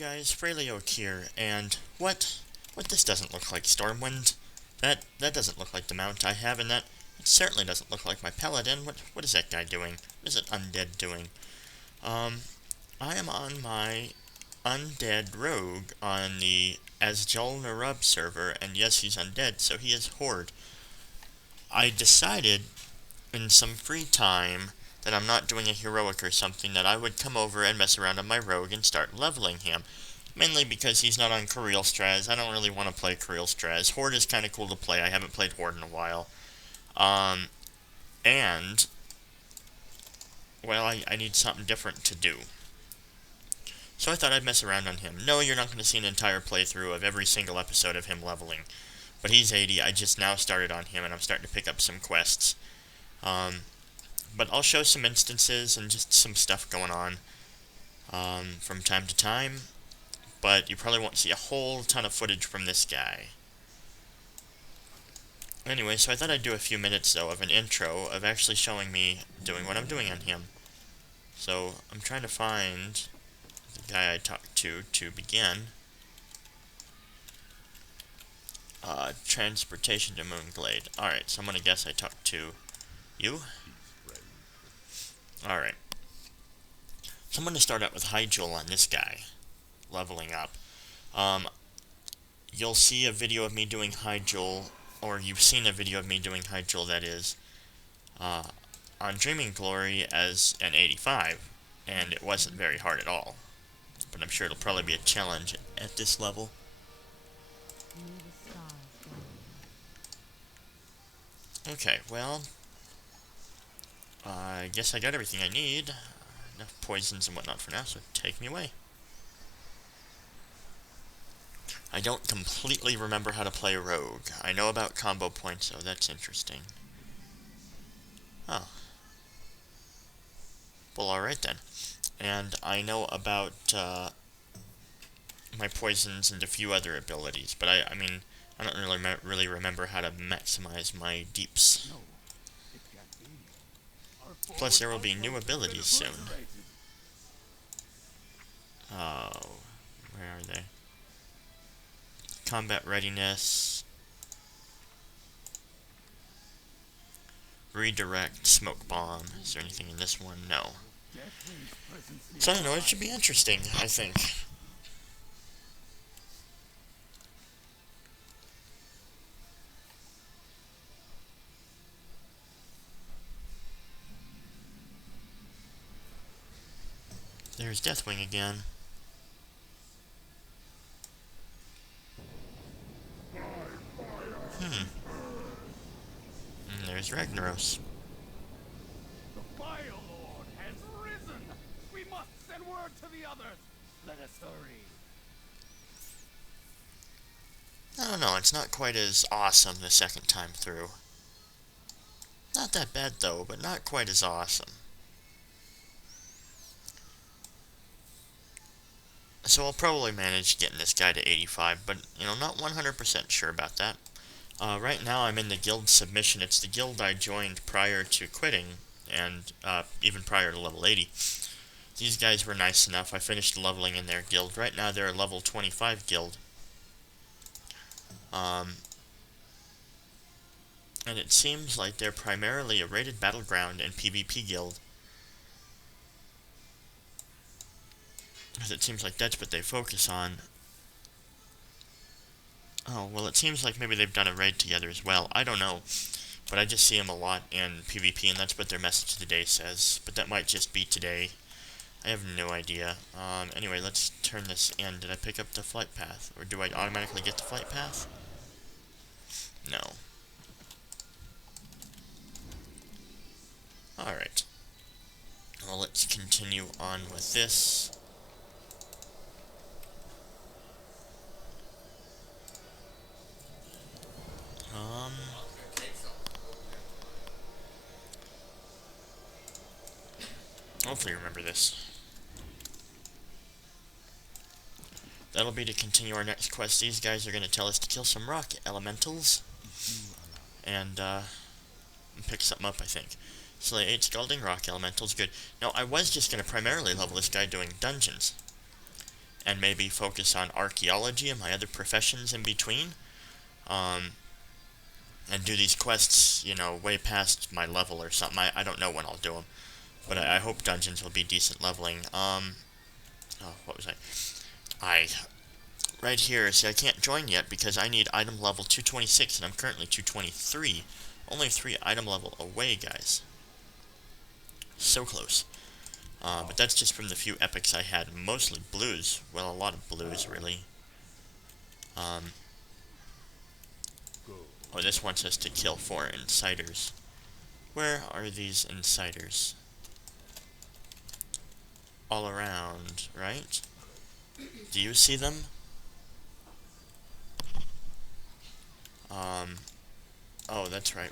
guys, Fhraelaok here, and what this doesn't look like Stormwind. That doesn't look like the mount I have, and that it certainly doesn't look like my paladin. What is that guy doing? What is it Undead doing? I am on my Undead Rogue on the US-Azjol-Nerub server, and yes, he's undead, so he is Horde. I decided in some free time that I'm not doing a heroic or something, that I would come over and mess around on my rogue and start leveling him. Mainly because he's not on Creel Straz. I don't really want to play Creel Straz. Horde is kind of cool to play. I haven't played Horde in a while. And, well, I need something different to do. So I thought I'd mess around on him. No, you're not going to see an entire playthrough of every single episode of him leveling. But he's 80. I just now started on him, and I'm starting to pick up some quests. But I'll show some instances and just some stuff going on from time to time. But you probably won't see a whole ton of footage from this guy. Anyway, so I thought I'd do a few minutes, though, of an intro of actually showing me doing what I'm doing on him. So I'm trying to find the guy I talked to begin. Transportation to Moonglade. Alright, so I'm going to guess I talked to you. Alright. So I'm going to start out with Hyjal on this guy, leveling up. You'll see a video of me doing Hyjal, or you've seen a video of me doing Hyjal, that is, on Dreaming Glory as an 85, and it wasn't very hard at all. But I'm sure it'll probably be a challenge at this level. Okay, well, I guess I got everything I need. Enough poisons and whatnot for now, so take me away. I don't completely remember how to play Rogue. I know about combo points, though. That's interesting. Oh. Well, alright then. And I know about my poisons and a few other abilities, but I mean, I don't really remember how to maximize my deeps. Plus, there will be new abilities soon. Oh, where are they? Combat readiness. Redirect, smoke bomb. Is there anything in this one? No. So I don't know, it should be interesting, I think. There's Deathwing again. And there's Ragnaros. The Fire Lord has risen! We must send word to the others! Let us hurry. I don't know, it's not quite as awesome the second time through. Not that bad though, but not quite as awesome. So I'll probably manage getting this guy to 85, but, you know, not 100% sure about that. Right now I'm in the guild submission. It's the guild I joined prior to quitting, and even prior to level 80. These guys were nice enough. I finished leveling in their guild. Right now they're a level 25 guild. And it seems like they're primarily a rated battleground and PvP guild. Because it seems like that's what they focus on. Oh, well, it seems like maybe they've done a raid together as well. I don't know. But I just see them a lot in PvP, and that's what their message of the day says. But that might just be today. I have no idea. Anyway, let's turn this in. Did I pick up the flight path? Or do I automatically get the flight path? No. Alright. Well, let's continue on with this. Hopefully remember this. That'll be to continue our next quest. These guys are going to tell us to kill some rock elementals. And, pick something up, I think. Slay 8 Scalding Rock Elementals, good. Now, I was just going to primarily level this guy doing dungeons. and maybe focus on archaeology and my other professions in between. And do these quests, you know, way past my level or something. I don't know when I'll do them, but I hope dungeons will be decent leveling. Oh, what was right here, see, I can't join yet because I need item level 226, and I'm currently 223. Only 3 item level away, guys. So close. But that's just from the few epics I had. Mostly blues. Well, a lot of blues, really. Oh, this wants us to kill 4 insiders. Where are these insiders? All around, right? Do you see them? Oh, that's right.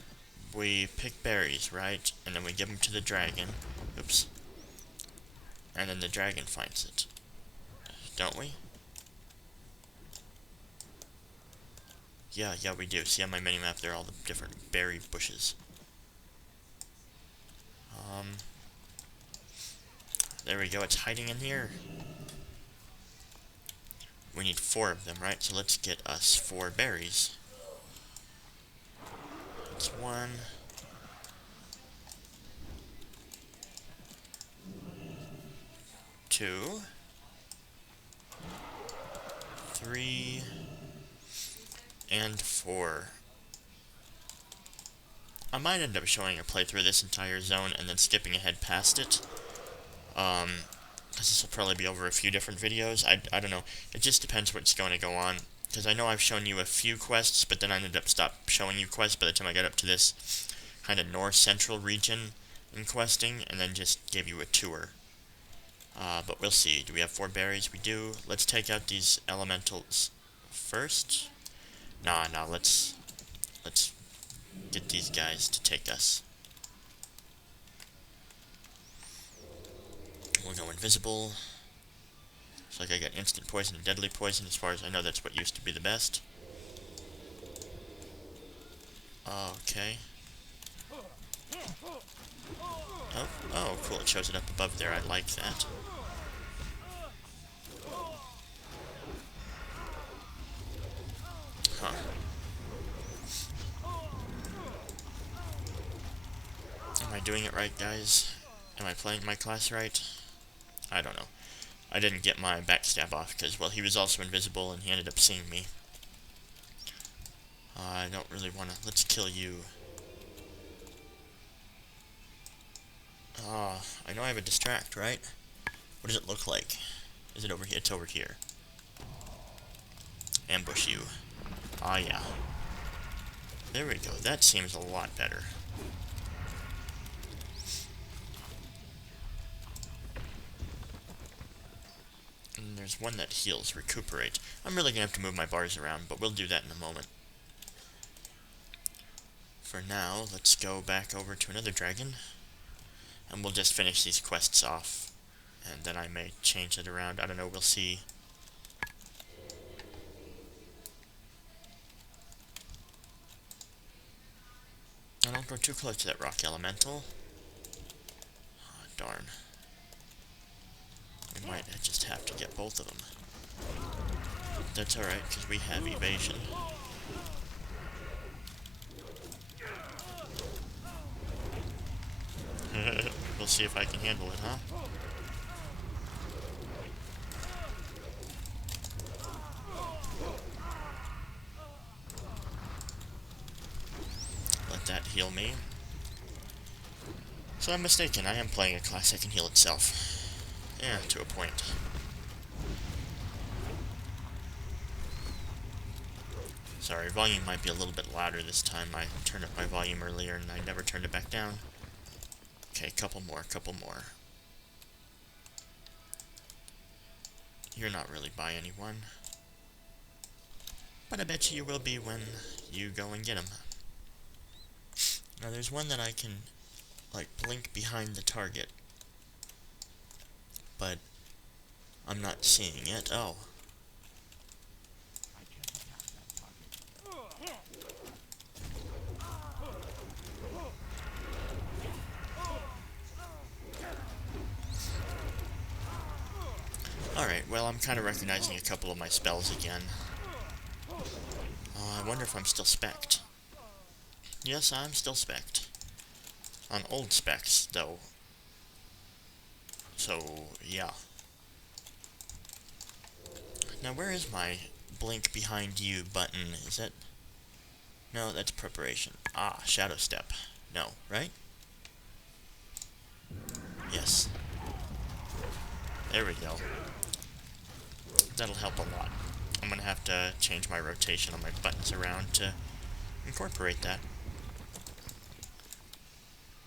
We pick berries, right? And then we give them to the dragon. Oops. And then the dragon finds it. Don't we? Yeah, we do. See on my minimap there are all the different berry bushes. There we go, it's hiding in here. We need 4 of them, right? So let's get us 4 berries. It's 1. 2. 3. And 4. I might end up showing a playthrough of this entire zone and then skipping ahead past it. Because this will probably be over a few different videos. I don't know. It just depends what's going to go on. Because I know I've shown you a few quests, but then I ended up stopped showing you quests by the time I got up to this kind of north-central region in questing, and then just gave you a tour. But we'll see. Do we have 4 berries? We do. Let's take out these elementals first. Nah, let's get these guys to take us. We'll go invisible. Looks like I got instant poison and deadly poison. As far as I know, that's what used to be the best. Okay. Oh, cool. It shows it up above there. I like that. Huh. Am I doing it right, guys? Am I playing my class right? I don't know. I didn't get my backstab off because, well, he was also invisible and he ended up seeing me. I don't really want to... Let's kill you. I know I have a distract, right? What does it look like? Is it over here? It's over here. Ambush you. Yeah. There we go. That seems a lot better. And there's one that heals, recuperate. I'm really gonna have to move my bars around, but we'll do that in a moment. For now, let's go back over to another dragon. And we'll just finish these quests off. And then I may change it around. I don't know, we'll see. I don't go too close to that rock elemental. Oh, darn. We might just have to get both of them. That's alright, because we have evasion. We'll see if I can handle it, huh? Let that heal me. So I'm mistaken, I am playing a class that can heal itself. Yeah, to a point. Sorry, volume might be a little bit louder this time. I turned up my volume earlier and I never turned it back down. Okay, couple more. You're not really by anyone. But I bet you will be when you go and get him. Now there's one that I can, like, blink behind the target. But I'm not seeing it. Oh. Alright, well, I'm kind of recognizing a couple of my spells again. I wonder if I'm still spec'd. Yes, I'm still spec'd. On old specs, though. So, yeah. Now, where is my blink behind you button? Is that... No, that's preparation. Ah, shadow step. No, right? Yes. There we go. That'll help a lot. I'm gonna have to change my rotation on my buttons around to incorporate that.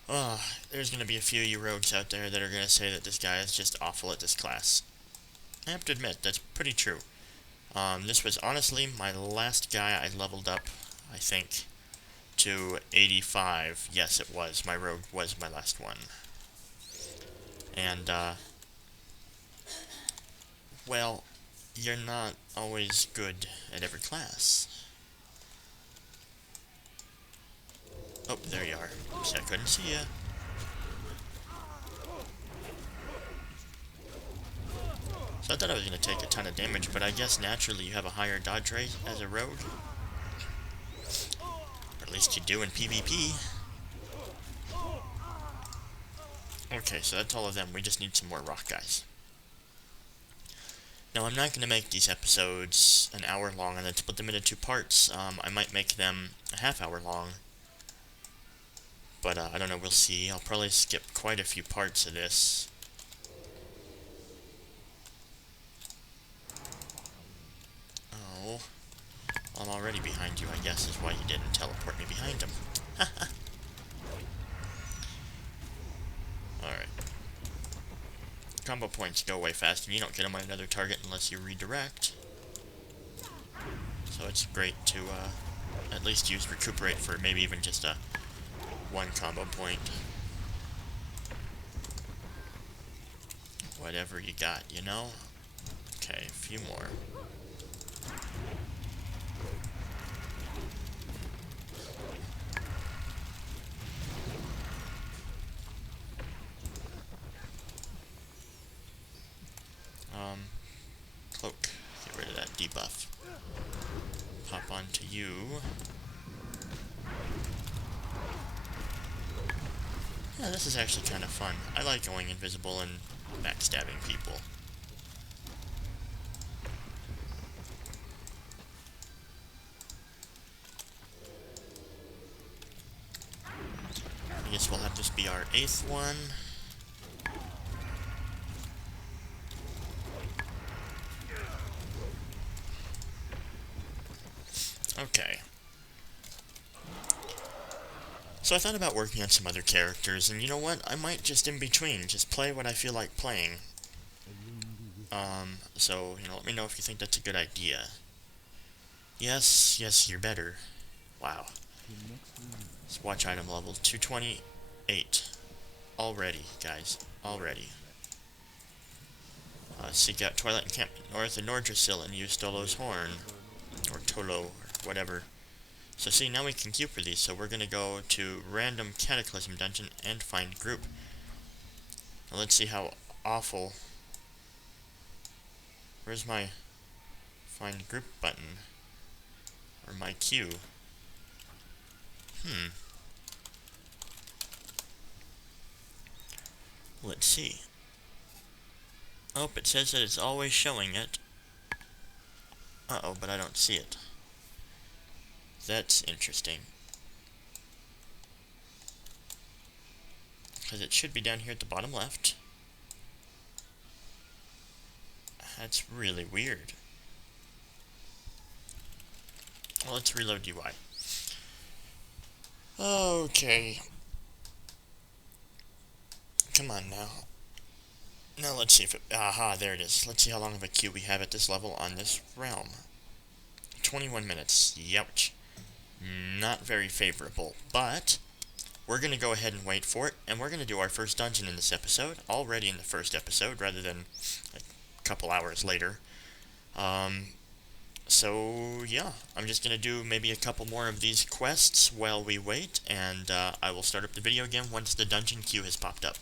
Oh, there's gonna be a few of you rogues out there that are gonna say that this guy is just awful at this class. I have to admit, that's pretty true. This was honestly my last guy I leveled up, I think, to 85. Yes, it was. My rogue was my last one. And, well, you're not always good at every class. Oh, there you are. Oops, I couldn't see ya. So I thought I was going to take a ton of damage, but I guess naturally you have a higher dodge rate as a rogue. Or at least you do in PvP. Okay, so that's all of them. We just need some more rock guys. Now, I'm not going to make these episodes an hour long and then split them into 2 parts. I might make them a half-hour long. But, I don't know, we'll see. I'll probably skip quite a few parts of this. Oh. I'm already behind you, I guess, is why you didn't teleport me behind him. Alright. Combo points go away fast, and you don't get them on another target unless you redirect. So it's great to, at least use recuperate for maybe even just a 1 combo point. Whatever you got, you know? Okay, a few more. Cloak. Get rid of that debuff. Pop onto you. Yeah, this is actually kind of fun. I like going invisible and backstabbing people. I guess we'll have this be our 8th one. Okay. So I thought about working on some other characters, and you know what? I might just in between, just play what I feel like playing. So, you know, let me know if you think that's a good idea. Yes, yes, you're better. Wow. Let's watch item level 228. Already, guys. Already. Seek out Twilight Encampment north of Nordrassil and use Stolo's Horn. Or Tolo, or whatever. So see, now we can queue for these, so we're gonna go to random Cataclysm dungeon and find group. Now let's see how awful... Where's my find group button? Or my queue? Let's see. Oh, it says that it's always showing it. Uh-oh, but I don't see it. That's interesting. Because it should be down here at the bottom left. That's really weird. Well, let's reload UI. Okay. Come on now. Now let's see if it... Aha, there it is. Let's see how long of a queue we have at this level on this realm. 21 minutes. Youch. Not very favorable, but we're going to go ahead and wait for it, and we're going to do our first dungeon in this episode, already in the first episode, rather than a couple hours later. So, yeah, I'm just going to do maybe a couple more of these quests while we wait, and I will start up the video again once the dungeon queue has popped up.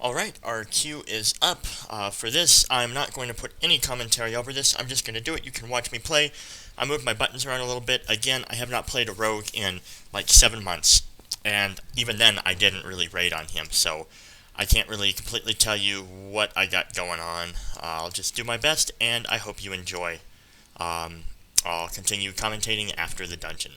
Alright, our queue is up. For this, I'm not going to put any commentary over this. I'm just going to do it. You can watch me play. I moved my buttons around a little bit. Again, I have not played a rogue in like 7 months. And even then, I didn't really raid on him. So I can't really completely tell you what I got going on. I'll just do my best, and I hope you enjoy. I'll continue commentating after the dungeon.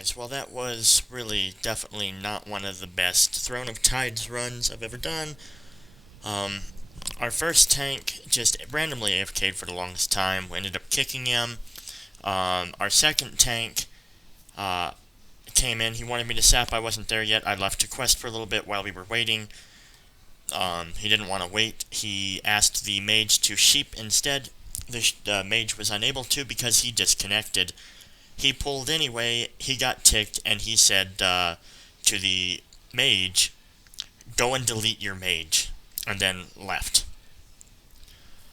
guys, well that was really definitely not one of the best Throne of Tides runs I've ever done. Our first tank just randomly AFK'd for the longest time. We ended up kicking him. Our second tank came in. He wanted me to sap. I wasn't there yet. I left to quest for a little bit while we were waiting. He didn't want to wait. He asked the mage to sheep instead. The mage was unable to because he disconnected. He pulled anyway, he got ticked, and he said to the mage, "Go and delete your mage," and then left.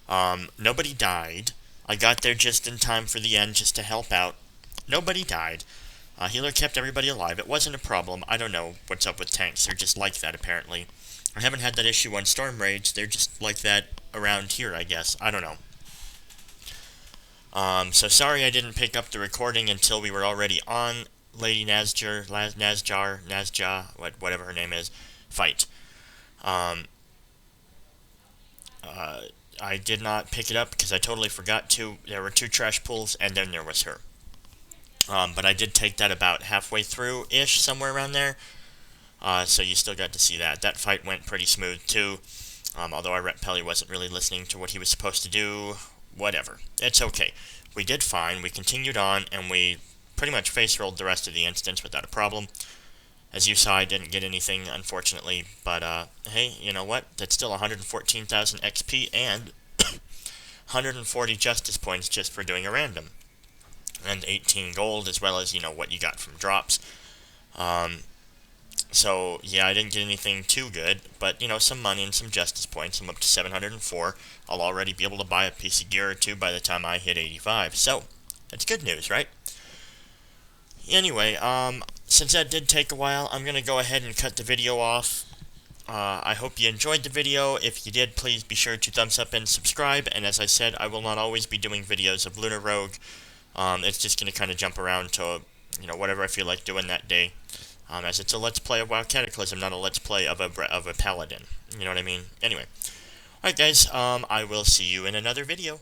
Nobody died. I got there just in time for the end just to help out. Nobody died. Healer kept everybody alive. It wasn't a problem. I don't know what's up with tanks. They're just like that, apparently. I haven't had that issue on Storm Rage. They're just like that around here, I guess. I don't know. So sorry I didn't pick up the recording until we were already on Lady Nazjar, whatever her name is, fight. I did not pick it up because I totally forgot to. There were 2 trash pulls, and then there was her. But I did take that about halfway through-ish, somewhere around there. So you still got to see that. That fight went pretty smooth, too. Although our Rep Pelly wasn't really listening to what he was supposed to do. Whatever. It's okay. We did fine. We continued on, and we pretty much face-rolled the rest of the instance without a problem. As you saw, I didn't get anything, unfortunately. But, hey, you know what? That's still 114,000 XP and 140 Justice points just for doing a random. And 18 gold, as well as, you know, what you got from drops. So, yeah, I didn't get anything too good, but, you know, some money and some justice points. I'm up to 704. I'll already be able to buy a piece of gear or two by the time I hit 85. So, that's good news, right? Anyway, since that did take a while, I'm going to go ahead and cut the video off. I hope you enjoyed the video. If you did, please be sure to thumbs up and subscribe. And as I said, I will not always be doing videos of Lunarrogue. It's just going to kind of jump around to, you know, whatever I feel like doing that day. As it's a Let's Play of WoW Cataclysm, not a Let's Play of a Paladin. You know what I mean? Anyway. Alright guys, I will see you in another video.